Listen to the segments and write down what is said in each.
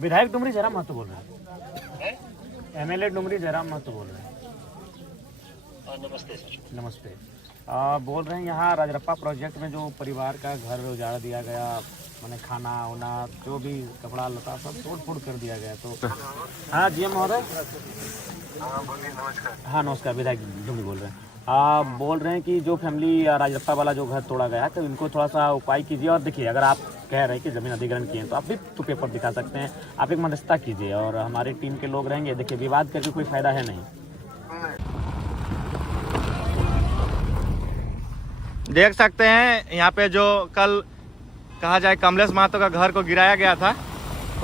विधायक डुमरी जयराम महतो बोल रहे हैं। एमएलए डुमरी जयराम महतो बोल रहे हैं। नमस्ते सर। नमस्ते। बोल रहे हैं यहाँ राजरप्पा प्रोजेक्ट में जो परिवार का घर उजाड़ दिया गया, मैंने खाना वाना जो भी कपड़ा लता सब तोड़ फोड़ कर दिया गया, तो हाँ जी महोदय। हाँ नमस्कार, विधायक डुमरी बोल रहे हैं। बोल रहे हैं कि जो फैमिली राजरप्पा वाला जो घर तोड़ा गया तो इनको थोड़ा सा उपाय कीजिए। और देखिए, अगर आप कह रहे हैं कि ज़मीन अधिग्रहण किए हैं तो आप भी तो पेपर दिखा सकते हैं, आप एक मध्यस्थता कीजिए और हमारी टीम के लोग रहेंगे। देखिए, विवाद करके कोई फायदा है नहीं। देख सकते हैं यहाँ पे जो कल कहा जाए कमलेश महतो का घर को गिराया गया था,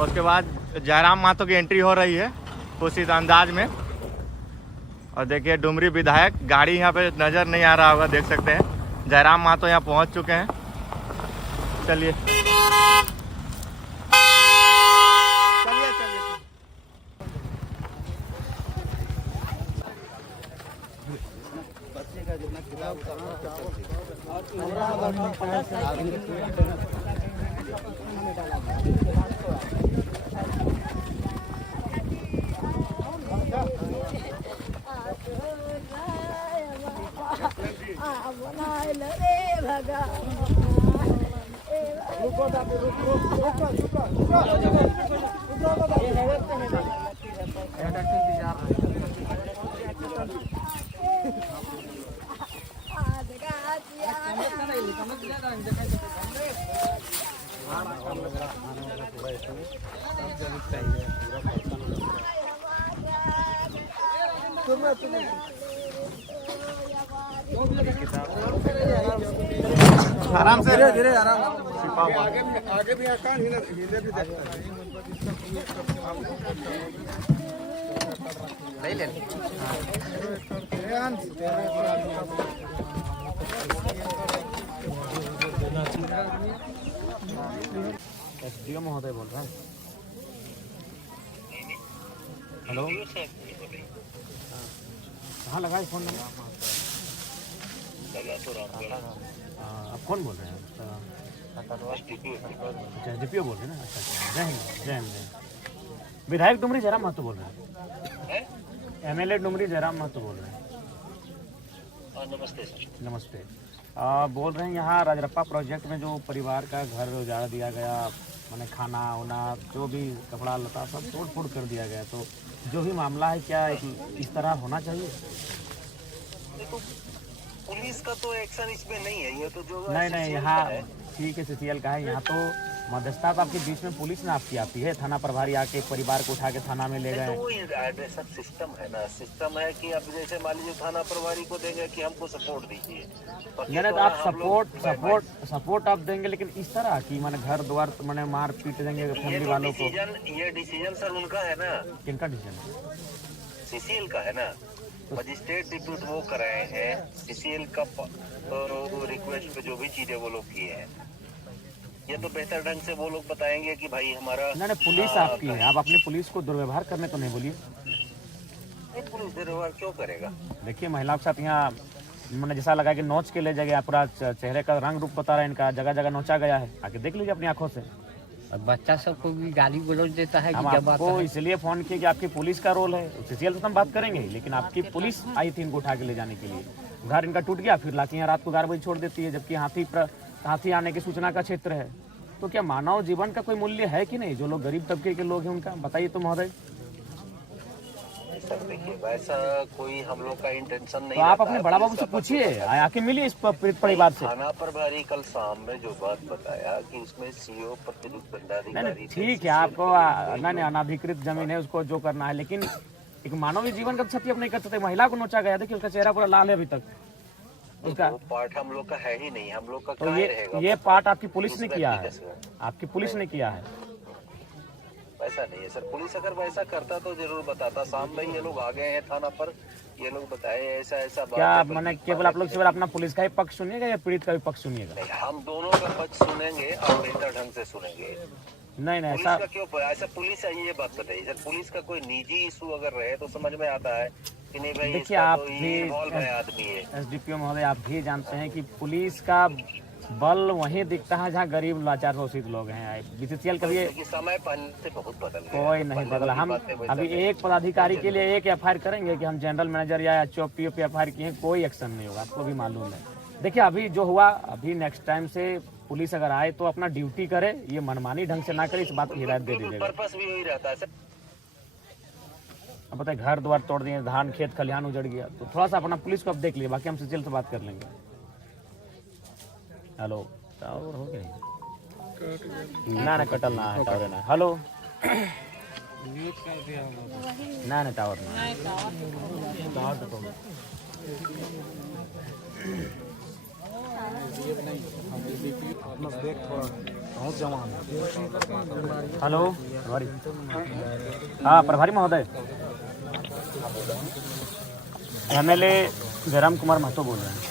उसके बाद जयराम महतो की एंट्री हो रही है कुछ इस अंदाज में। और देखिए डुमरी विधायक, गाड़ी यहाँ पे नज़र नहीं आ रहा होगा, देख सकते हैं जयराम महतो यहाँ पहुँच चुके हैं। चलिए चलिए चलिए। आराम से, धीरे धीरे आराम। आगे भी आसान हिले भी देखता है। नहीं ले एसडीओ महोदय बोल रहे हैं। हेलो, कहाँ लगा है फोन नंबर? आप कौन बोल रहे हैं? अच्छा एसडीपीओ बोल रहे हैं ना। अच्छा जय हिंद, जय हिंद, जय। विधायक डुमरी जयराम महतो बोल रहे हैं। एमएलए डुमरी जयराम महतो बोल रहे हैं। नमस्ते सर। नमस्ते। बोल रहे हैं यहाँ राजरप्पा प्रोजेक्ट में जो परिवार का घर उजाड़ दिया गया, मैंने खाना वाना जो भी कपड़ा लता सब तोड़ फोड़ कर दिया गया, तो जो भी मामला है क्या इस तरह होना चाहिए? देखो, पुलिस का तो एक्शन इसमें नहीं है, ये तो जो नहीं यहाँ ठीक है, सीसीएल का है। यहाँ तो मध्यस्थता तो आपके बीच में पुलिस ने आपकी आती है, थाना प्रभारी आके परिवार को उठा के थाना में ले गए। तो वो सब सिस्टम है ना, सिस्टम है कि अब जैसे मान लीजिए थाना प्रभारी को देंगे कि हमको सपोर्ट दीजिए, नहीं तो आप सपोर्ट आप देंगे, लेकिन इस तरह की मैंने घर द्वार मैंने मार पीट देंगे फैमिली वालों को। ये डिसीजन सर उनका है ना। किनका डिसीजन? सीसीएल का है ना। मजिस्ट्रेट डिप्यूट वो कराए हैं, सीसीएल का रिक्वेस्ट पे जो भी चीजें वो लोग किए हैं, ये तो बेहतर ढंग से वो लोग बताएंगे कि भाई हमारा नहीं पुलिस आपकी है, आप अपनी पुलिस को दुर्व्यवहार करने तो नहीं बोलिए। पुलिस दुर्व्यवहार क्यों करेगा? देखिए महिलाओं के साथ यहाँ मैंने जैसा लगा कि नोच के ले जाएगा, पूरा चेहरे का रंग रूप बता रहा है इनका, जगह जगह नोचा गया है, आके देख लीजिए अपनी आंखों से। बच्चा सबको भी गाली गलौज देता है। हम आपको इसलिए फोन किए कि आपकी पुलिस का रोल है, सीसीएल से हम बात करेंगे, लेकिन आपकी पुलिस आई थी इनको उठा के ले जाने के लिए। घर इनका टूट गया, फिर लाके यहाँ रात को 11 बजे छोड़ देती है, जबकि हाथी आने की सूचना का क्षेत्र है। तो क्या मानव जीवन का कोई मूल्य है कि नहीं? जो लोग गरीब तबके के लोग हैं उनका बताइए तो महोदय। सर देखिए, वैसा कोई हम लोग का इंटेंशन नहीं। तो आप अपने बड़ा बाबू से पूछिए, आके मिलिए इस पीड़ित परिवार से। थाना प्रभारी कल शाम में जो बात बताया कि उसमें सीओ प्रतिनियुक्त दंडाधिकारी, ठीक है, आपको नहीं अनाधिकृत जमीन है, उसको जो करना है, लेकिन एक मानवीय जीवन का क्षति आप नहीं कर सकते। महिला को नोचा गया, देखिए उसका चेहरा पूरा लाल है अभी तक। उसका पार्ट हम लोग का है ही नहीं, हम लोग का तो ये पार्ट आपकी पुलिस ने किया है, आपकी पुलिस ने किया है। ऐसा नहीं है सर, पुलिस अगर वैसा करता तो जरूर बताता। शाम में ये लोग आ गए हैं थाना पर, ये लोग बताए ऐसा ऐसा बात। क्या मैंने केवल आप लोग केवल अपना पुलिस का ही पक्ष सुनिएगा या पीड़ित का भी पक्ष सुनिएगा? हम दोनों का पक्ष सुनेंगे और बेहतर ढंग से सुनेंगे। नहीं पुलिस ऐसा का क्यों ऐसा? पुलिस ये बात बताइए सर, पुलिस का कोई निजी इशू अगर रहे तो समझ में आता है कि नहीं भाई। देखिए आप भी भी आदमी है। एसडीपीओ महोदय, आप भी जानते हैं कि पुलिस का बल वहीं दिखता है जहाँ गरीब लाचार शोषित लोग हैं। बीसीसीएल कभी क्योंकि समय पहले से बहुत बदल गया। कोई नहीं बदला। हम अभी एक पदाधिकारी के लिए एक एफआईआर करेंगे कि हम जनरल मैनेजर या एचओ पे एफआईआर किए, कोई एक्शन नहीं होगा, आपको भी मालूम है। देखिए अभी जो हुआ, अभी नेक्स्ट टाइम से पुलिस अगर आए तो अपना ड्यूटी करे, ये मनमानी ढंग से ना करे, इस बात की हिदायत दे दीजिएगा। पर्पस भी वही रहता है। अब बताए घर द्वार तोड़ दिए, धान खेत खलिहान उजड़ गया, तो थोड़ा सा अपना पुलिस को अब देख लिए, बाकी हम सीसीएल से बात कर लेंगे। हेलो टावर हो गया ना ना कटल ना है टावर ना। हेलो ना ना टावर ना टावर तो हेलो प्रभारी, हाँ प्रभारी महोदय, एमएलए जयराम कुमार महतो बोल रहे हैं।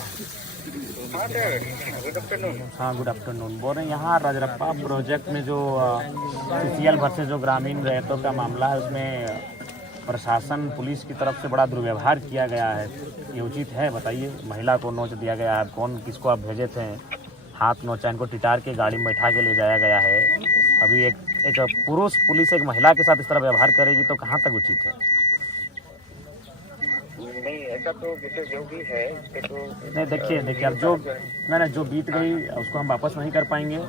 हाँ गुड आफ्टरनून। बोल रहे हैं यहाँ रजरप्पा प्रोजेक्ट में जो सीसीएल वर्सेस जो ग्रामीण रैयतों का मामला है, उसमें प्रशासन पुलिस की तरफ से बड़ा दुर्व्यवहार किया गया है, ये उचित है? बताइए। महिला को नोच दिया गया है, कौन किसको आप भेजे थे, हाथ नोचा, इनको टिटार के गाड़ी में बैठा के ले जाया गया है। अभी एक पुरुष पुलिस एक महिला के साथ इस तरह व्यवहार करेगी तो कहाँ तक उचित है? नहीं ऐसा तो जैसे जो भी है तो नहीं देखिए अब जो मैंने जो बीत गई उसको हम वापस नहीं कर पाएंगे,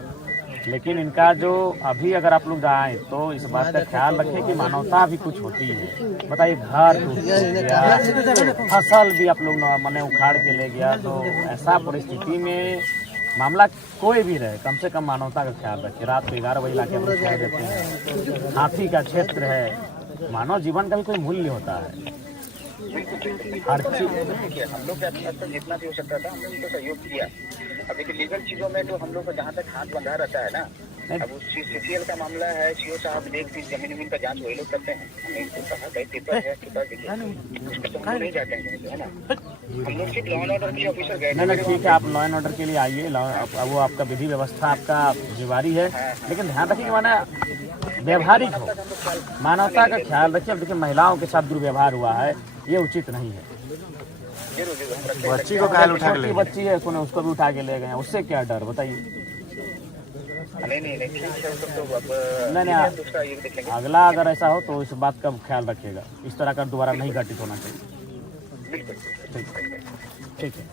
लेकिन इनका जो अभी अगर आप लोग आए तो इस बात का ख्याल रखें कि मानवता भी कुछ होती है। बताइए घर टूट गया, फसल भी आप लोग मैंने उखाड़ के ले गया, तो ऐसा परिस्थिति में मामला कोई भी रहे, कम से कम मानवता का ख्याल रखें। रात को 11 बजे लाके हम लोग कह देते हैं, हाथी का क्षेत्र है, मानव जीवन का भी कोई मूल्य होता है। हर चीज हम लोग के जितना भी हो सकता था हमने उनको सहयोग किया। अब देखिए लीगल चीजों में तो हम लोग को जहाँ तक हाथ बंधा रहता है ना, अब उस सीसीएल का मामला है, सीओ साहब देख जमीन का जांच वही लोग करते हैं। हमने इनको कहा भाई पेपर है देखिए, उसमें तो हम नहीं जाते हैं, है ना। हम लोग सिर्फ लॉ एंड ऑर्डर के ऑफिसर गए। नहीं ठीक है, आप लॉ एंड ऑर्डर के लिए आइए, वो आपका विधि व्यवस्था आपका जिम्मेवारी है, लेकिन ध्यान रखिए माना व्यवहारिक हो, मानवता का ख्याल रखिए। अब देखिए महिलाओं के साथ दुर्व्यवहार हुआ है, ये उचित नहीं है। बच्ची को कायल उठा के ले, बच्ची है उसको भी उठा के ले गए, उससे क्या डर बताइए? नहीं अगला अगर ऐसा हो तो इस बात का ख्याल रखिएगा, इस तरह का दोबारा नहीं घटित होना चाहिए। ठीक है।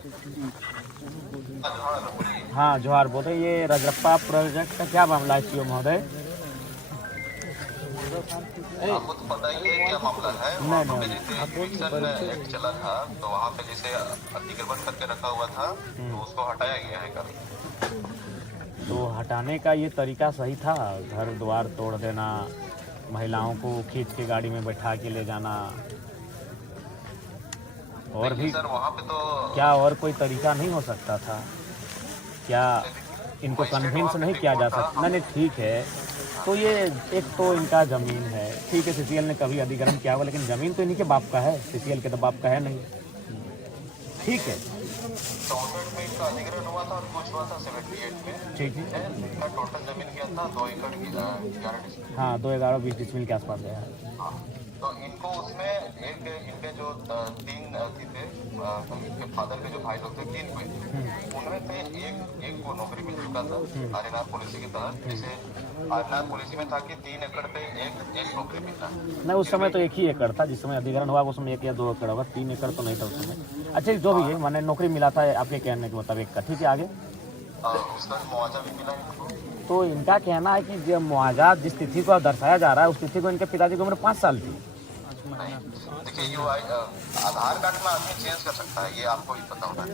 हाँ जोहार। बोले ये रजरप्पा प्रोजेक्ट का क्या मामला है सीओ महोदय? आपको तो पता ही है क्या मामला है। वहाँ पे जैसे इविक्शन एक्ट चला था तो वहाँ पे जैसे अतिक्रमण करके रखा हुआ था तो उसको हटाया गया है कल। तो हटाने का ये तरीका सही था? घर द्वार तोड़ देना, महिलाओं को खींच के गाड़ी में बैठा के ले जाना, और भी सर वहाँ पे तो क्या और कोई तरीका नहीं हो सकता था क्या? इनको कन्विंस नहीं किया जा सकता? नहीं ठीक है, तो ये एक तो इनका ज़मीन है, ठीक है, सीसीएल ने कभी अधिग्रहण किया हुआ, लेकिन ज़मीन तो इन्हीं के बाप का है, सीसीएल के तो बाप का है नहीं। ठीक है, 64 में इसका अधिग्रहण हुआ था और कुछ हुआ था 78 में। ठीक है, इनका टोटल जमीन क्या था 2 एकड़ की 11 डिसमिल। हाँ 2 11 20 डिसमिल के आसपास है। हाँ तो इनको उसमें एक इनके जो 3 अथी थे, इनके फादर के जो भाई लोग थे 3 कोई, उनमें से एक को नौकरी मिल चुका था आर्यनाथ पॉलिसी के तहत। जैसे आर्यनाथ पॉलिसी में था कि 3 एकड़ पे एक नौकरी मिलना। नहीं उस समय तो 1 ही एकड़ था, जिस समय अधिग्रहण हुआ उस समय 1 या 2 एकड़ होगा, 3 एकड़ तो नहीं था उस समय। अच्छा जो भी है, मैंने नौकरी मिला था आपके कहने के मुताबिक का, ठीक है आगे? उसका मुआवजा भी मिला इनको। तो इनका कहना है कि जो मुआवजा जिस तिथि को दर्शाया जा रहा है उस तिथि को इनके पिताजी की उम्र 5 साल थी। देखिए ये आधार कार्ड में आदमी चेंज कर सकता है, ये आपको भी पता होगा।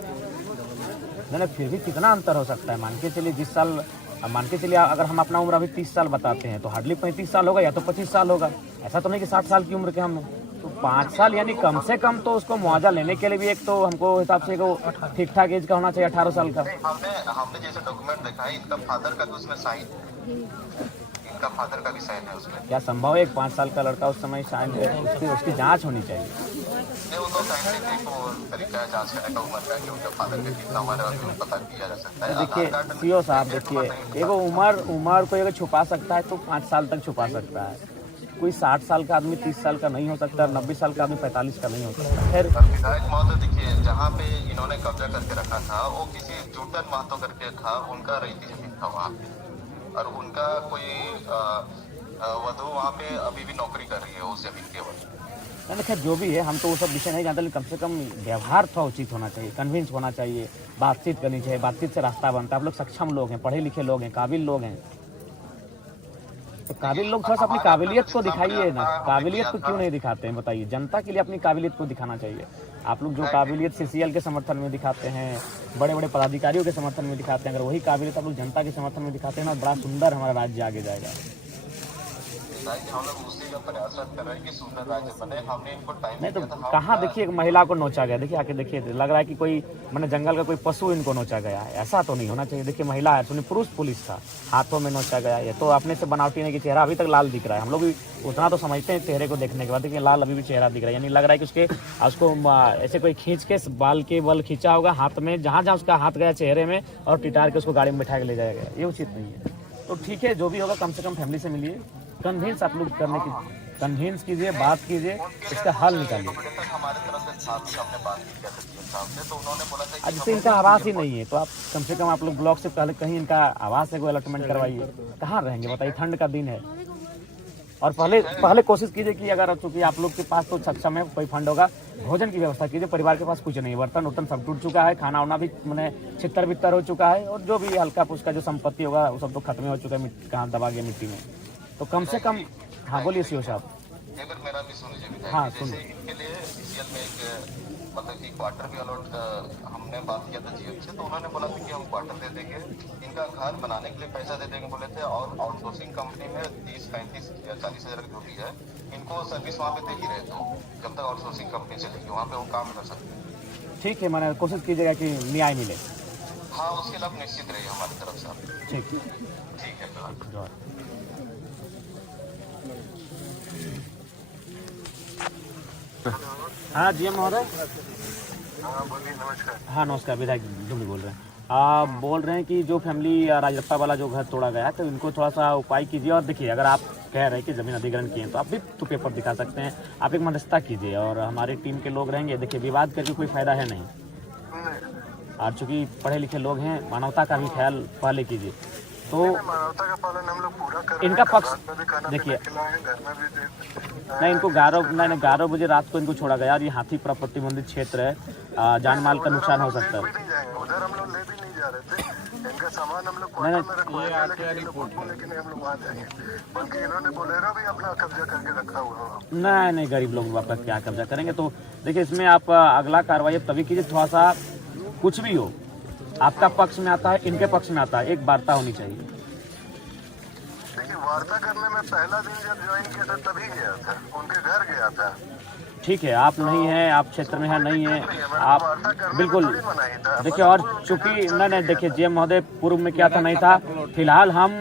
नहीं फिर भी कितना अंतर हो सकता है? मान के चलिए जिस साल, मान के चलिए अगर हम अपना उम्र अभी 30 साल बताते हैं तो हार्डली 35 साल होगा या तो 25 साल होगा। ऐसा तो नहीं कि 60 साल की उम्र के हम, तो 5 साल यानी कम से कम तो उसको मुआवजा लेने के लिए भी एक तो हमको हिसाब से ठीक ठाक एज का होना चाहिए, 18 साल का। हमने जैसे डॉक्यूमेंट देखा है, इनका फादर का तो उसमें साइन है, इनका फादर का भी साइन है उसमें। क्या संभव है 5 साल का लड़का उस समय साइन, उसकी जांच होनी चाहिए? नहीं वो तो साइंटिफिक तरीका है जांच करने का उम्र का, कि उनके फादर के कितना उम्र है और पता किया जा सकता है। देखिए सीओ साहब, देखिए एगो उम्र को अगर छुपा सकता है तो 5 साल तक छुपा सकता है, कोई 60 साल का आदमी 30 साल का नहीं हो सकता, 90 साल का आदमी 45 का नहीं हो सकता। खैर विधायक महोदय देखिए, जहाँ पे इन्होंने कब्जा करके रखा था वो किसी जूटन महतो करके था, उनका रईती जमीन था वहाँ पे, और उनका कोई वधु वहाँ पे अभी भी नौकरी कर रही है उस जमीन के ऊपर। मैंने खैर जो भी है, हम तो वो सब विषय नहीं जानते, लेकिन कम से कम व्यवहार थोड़ा उचित होना चाहिए, कन्विंस होना चाहिए, बातचीत करनी चाहिए, बातचीत से रास्ता बनता है। आप लोग सक्षम लोग हैं, पढ़े लिखे लोग हैं, काबिल लोग हैं, तो काबिल लोग थोड़ा सा अपनी काबिलियत को दिखाइए ना। काबिलियत को क्यों नहीं दिखाते हैं बताइए? जनता के लिए अपनी काबिलियत को दिखाना चाहिए। आप लोग जो काबिलियत सीसीएल के समर्थन में दिखाते हैं, बड़े बड़े पदाधिकारियों के समर्थन में दिखाते हैं, अगर वही काबिलियत आप लोग जनता के समर्थन में दिखाते हैं ना, बड़ा सुंदर हमारा राज्य आगे जाएगा। हम लोग उसी का प्रयासरत कर रहे हैं कि सुंदर राज्य बने। हमने इनको टाइम नहीं तो दिया था, कहाँ देखिए एक महिला को नोचा गया, देखिए आके देखिए, लग रहा है कि कोई मैंने जंगल का कोई पशु इनको नोचा गया है। ऐसा तो नहीं होना चाहिए। देखिए महिला है, सुनिए पुरुष पुलिस था, हाथों में नोचा गया। ये तो अपने से बनावटी नहीं कि चेहरा अभी तक लाल दिख रहा है। हम लोग भी उतना तो समझते हैं चेहरे को देखने के बाद, देखिए लाल अभी भी चेहरा दिख रहा है, यानी लग रहा है कि उसको ऐसे कोई खींच के बाल के बल खींचा होगा हाथ में, जहाँ जहाँ उसका हाथ गया चेहरे में, और टिटार के उसको गाड़ी में बिठा के ले जाया गया। ये उचित नहीं है। तो ठीक है, जो भी होगा कम से कम फैमिली से मिलिए, कन्विंस आप लोग करने की कन्विंस कीजिए, बात कीजिए, इसका हल निकालिए। हमारे तरफ से साथ ही हमने बात की क्या साहब से, तो उन्होंने बोला था कि जैसे इनका आवास ही नहीं है, तो आप कम से कम आप लोग ब्लॉक से पहले कहीं इनका आवास है कोई अलॉटमेंट करवाइए। कहाँ रहेंगे बताइए? ठंड का दिन है। और पहले कोशिश कीजिए कि अगर चूंकि आप लोग के पास तो सक्षम है, कोई फंड होगा, भोजन की व्यवस्था कीजिए। परिवार के पास कुछ नहीं है, बर्तन उर्तन सब टूट चुका है, खाना वाना भी मैंने छितर बितर हो चुका है, और जो भी हल्का फुल्का जो संपत्ति होगा वो सब तो खत्म हो चुका है, कहाँ दबा गया मिट्टी में। तो कम से कम हाँ बोलिए सीओ साहब। एक बार मेरा भी सुन लीजिए विधायक। हाँ, जैसे इनके लिए सीसीएल में एक मतलब कि क्वार्टर भी अलॉट हमने बात किया था जीएम से, तो उन्होंने बोला था कि हम क्वार्टर दे देंगे, इनका घर बनाने के लिए पैसा दे देंगे बोले थे, और आउटसोर्सिंग कंपनी में 30, 35 या 40 हज़ार जो भी है, इनको सर्विस वहाँ पे दे ही रहे। तो जब तक आउटसोर्सिंग कंपनी चलेगी वहाँ पे वो काम कर सकते हैं। ठीक है, मैंने कोशिश कीजिएगा कि न्याय मिले। हाँ, उसके लिए आप निश्चित रहिए हमारी तरफ से। ठीक है फिलहाल। हाँ जीएम महोदय। हाँ नमस्कार, विधायक डुमरी बोल रहे हैं। आप बोल रहे हैं कि जो फैमिली राजरप्पा वाला जो घर तोड़ा गया है, तो इनको थोड़ा सा उपाय कीजिए। और देखिए अगर आप कह रहे हैं कि ज़मीन अधिग्रहण किए हैं, तो आप भी तो पेपर दिखा सकते हैं, आप एक मध्यस्थता कीजिए, और हमारी टीम के लोग रहेंगे। देखिए विवाद करके कोई फायदा है नहीं, और चूँकि पढ़े लिखे लोग हैं, मानवता का भी ख्याल पहले कीजिए। तो मानवता का पालन हम लोग पूरा कर रहे हैं। इनका पक्ष में भी खाना देखिए, पीना खिलाएं, घर में भी नहीं इनको 11 बजे रात को इनको छोड़ा गया, और ये हाथी प्रतिबंधित क्षेत्र है, जान माल का नुकसान हो सकता है। नहीं जाएंगे उधर, हम लोग ले भी नहीं जा रहे थे। इनका सामान हम लोग क्वार्टर में रखवाया, लेकिन लोग बोले कि नहीं हम लोग वहाँ जाएंगे, बल्कि इन्होंने बोलेरो भी अपना कब्जा करके रखा हुआ है। नहीं गरीब लोग वापस क्या कब्जा करेंगे। तो देखिए इसमें आप अगला कार्रवाई तभी कीजिए, थोड़ा सा कुछ भी हो, आपका पक्ष में आता है, इनके पक्ष में आता है, एक वार्ता होनी चाहिए। देखिए वार्ता करने में पहला दिन जब ज्वाइन किया था तभी गया था, उनके घर गया था। ठीक है, आप नहीं हैं, आप क्षेत्र में है नहीं है, आप बिल्कुल देखिए। और चूंकि नहीं देखिए जीएम महोदय, पूर्व में क्या था नहीं था, फिलहाल हम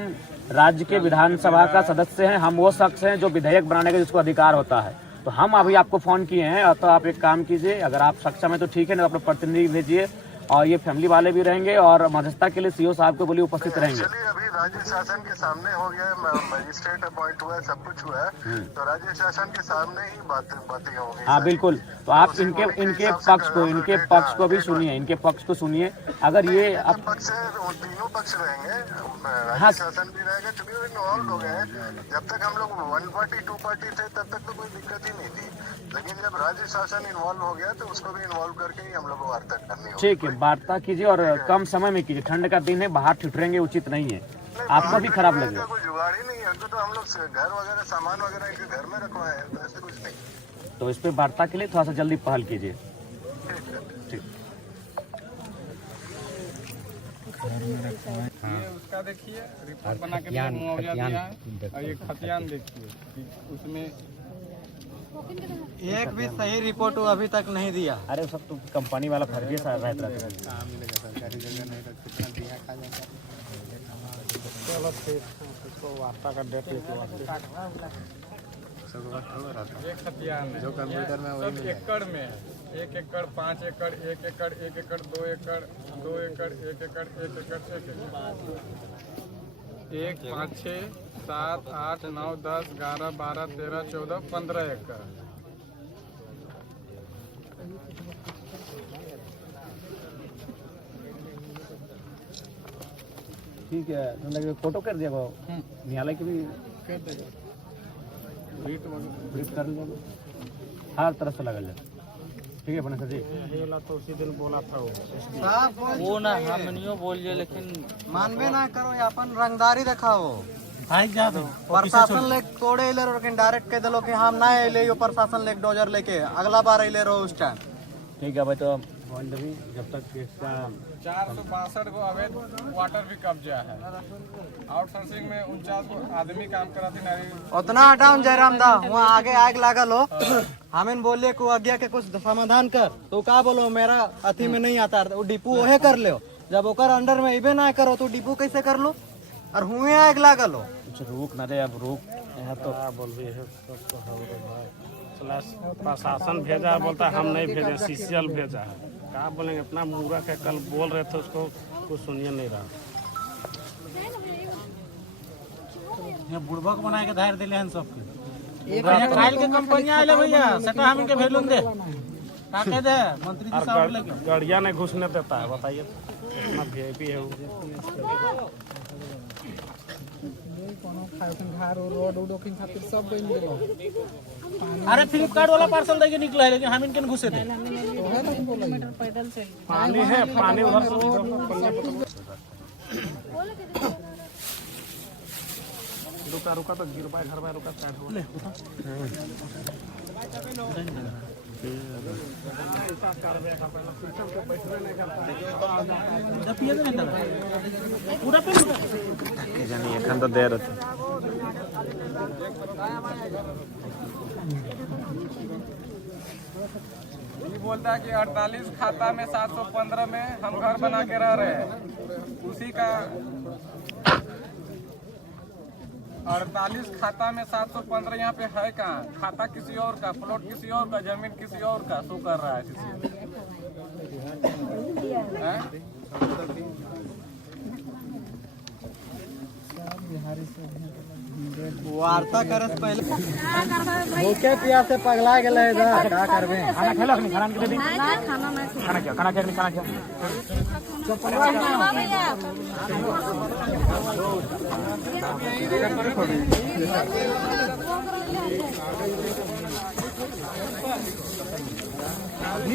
राज्य के विधानसभा का सदस्य हैं, हम वो शख्स हैं जो विधेयक बनाने का जिसको अधिकार होता है। तो हम अभी आपको फोन किए हैं, और तो आप एक काम कीजिए, अगर आप सक्षम है तो ठीक है, नहीं अपने प्रतिनिधि भेजिए, और ये फैमिली वाले भी रहेंगे, और मध्यस्थता के लिए सीओ साहब को बोलिए उपस्थित रहेंगे। अभी राज्य शासन के सामने हो गया है, मजिस्ट्रेट अपॉइंट हुआ है, सब कुछ हुआ है, तो राज्य शासन के सामने ही बातें होंगी। हाँ बिल्कुल, तो आप इनके पक्ष को भी सुनिए, इनके पक्ष को सुनिए। अगर ये अब पक्ष है, तीनों पक्ष रहेंगे, राज्य शासन भी रहेगा, क्योंकि इन्वॉल्व हो गए हैं। जब तक हम लोग 1 पार्टी 2 पार्टी थे तब तक तो कोई दिक्कत ही नहीं थी, लेकिन जब राज्य शासन इन्वॉल्व हो गया तो उसको भी इन्वॉल्व करके ही हम लोग को वार्ता करनी होगी। ठीक है, वार्ता कीजिए, और कम समय में कीजिए। ठंड का दिन है, बाहर ठिठुरेंगे उचित नहीं है, आपको भी खराब लगेगा। कोई जुगाड़ ही नहीं है, तो हम लोग घर वगैरह सामान वगैरह इनके घर में रखवाए हैं, तो ऐसे कुछ नहीं। तो इस पे वार्ता के लिए थोड़ा सा जल्दी पहल कीजिए। ठीक। उसका देखिए रिपोर्ट बना के मुआवजा दिया है, और ये खतियान देखिए उसमें एक भी सही रिपोर्ट वो अभी तक नहीं दिया। अरे सब तो कंपनी वाला फर्जी सा रहता है। कहाँ मिलेगा, सरकारी जगह नहीं तो कितना दिया खा जाएगा। चलो फिर उसको वार्ता का डेट एक खतियान जो कंप्यूटर में सब एकड़ में है, 1 एकड़ 5 एकड़ 1 एकड़ 1 एकड़ 2 एकड़ 2 एकड़ 1 एकड़ 1 एकड़ 1 एकड़ 1, 5, 6, 7, 8, 9, 10, 11, 12, 13, 14, 15 एकड़। ठीक है, तो फोटो कर दिया न्यायालय की भी कर देगा, ब्रीफ कर लिया, हर तरफ से लगा जाए। ठीक है बने सर जी, तो उसी दिन बोला था वो ना हम नहीं बोलिए, लेकिन मानबे ना करो, अपन रंगदारी दिखाओ। प्रशासन ले तोड़े ले रहो, लेकिन डायरेक्ट कह दिलो कि हम ना ले प्रशासन ले डोजर लेके अगला बार ले रहो उस टाइम। ठीक है भाई, तो भी जब तक इसका 462 को अवैध वाटर भी कब्जा है। आउटसोर्सिंग में 49 को आदमी काम कराती नहीं। उतना हटाओ जयराम दा, वहाँ आगे आग लागल हो, हमें बोलिए को आज्ञा के कुछ समाधान कर, तो का बोलो मेरा अथी में नहीं आता, वो डिपू वहे कर लो। जब ओकर अंडर में इबे ना करो तो डिपू कैसे कर लो, और हुए आग लागल हो। कुछ रोक ना रे, अब रोक है तो बोल रही है प्रशासन भेजा, बोलता हम नहीं भेजे, सीसीएल भेजा है। क्या बोलेंगे, इतना मूर्ख है। कल बोल रहे थे उसको, कुछ सुनिए नहीं रहा। ये बुड़बक बना के धार दिले हैं सबके। फाइल के कंपनी आए भैया, सेटा हम इनके भेजून दे, का कह दे मंत्री जी साहब लेके गाड़िया नहीं घुसने देता है। बताइए इतना वीआईपी है वो। अरे फ्लिपकार्ट वाला पार्सल देके निकला है, लेकिन हम इनके घुसे थे। पानी है, पानी उधर रुका रुका तो गिर पाए घर में, रुका साइड हो ले पूरा एखन तो दे रहे ये बोलता है कि 48 खाता में 715 में हम घर बना के रह रहे हैं। उसी का 48 खाता में 715 यहाँ पे है कहाँ? खाता किसी और का, प्लॉट किसी और का, जमीन किसी और का शो कर रहा है। वार्ता करे से पहले भूखे प्यास से पगला गेले इधर, का करबे? खाना खेला नहीं, खाना के दे खाना क्या खाना क्या खाना क्या अभी